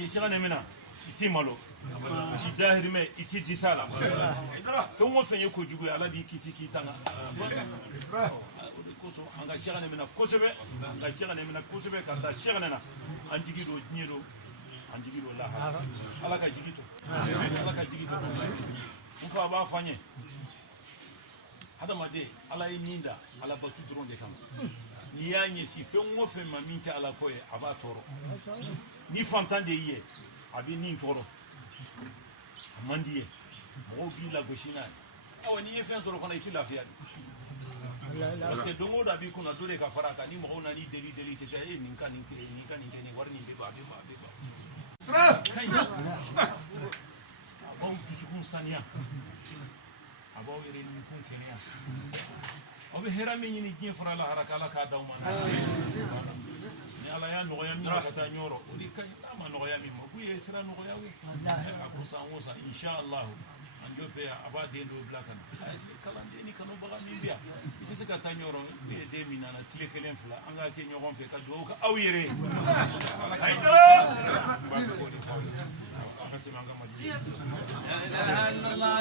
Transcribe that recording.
يشغل منا iti malo ci dahir me iti disala to mo fen yeko jugo ala bi kisi ki tanga ko so anga shagane mena kosobe anga shagane mena kosobe kanta shagane na anjigi do nyelo anjigi do la ala ka jigito mu fa ba fanye hada made ala yininda ala batu dronde kam ni yanye si fen mo fen maminta ala koye aba toro ni fantande yie abi ni toro mandiye mo bi la goshina awani yefen soro kona iti lafiya parce que dongo da bi kuna dole ka faraka ni mo na ni deli te sai ni kan ni warni be ba bon tuchukun sania abo yere ni kun kenya obe herami ni gin fara la haraka la ka dawman ni ala ya no yami ka ta nyoro odi kan ama no yami mo ku yesira no yawi ko sa wosa inshallah ando pe aba de do blakan kala ni kanu baga mi biya ite se ka ta nyoro de minana tile kelen fula anga ke nyogon fe ka do ka awire la ilaha illallah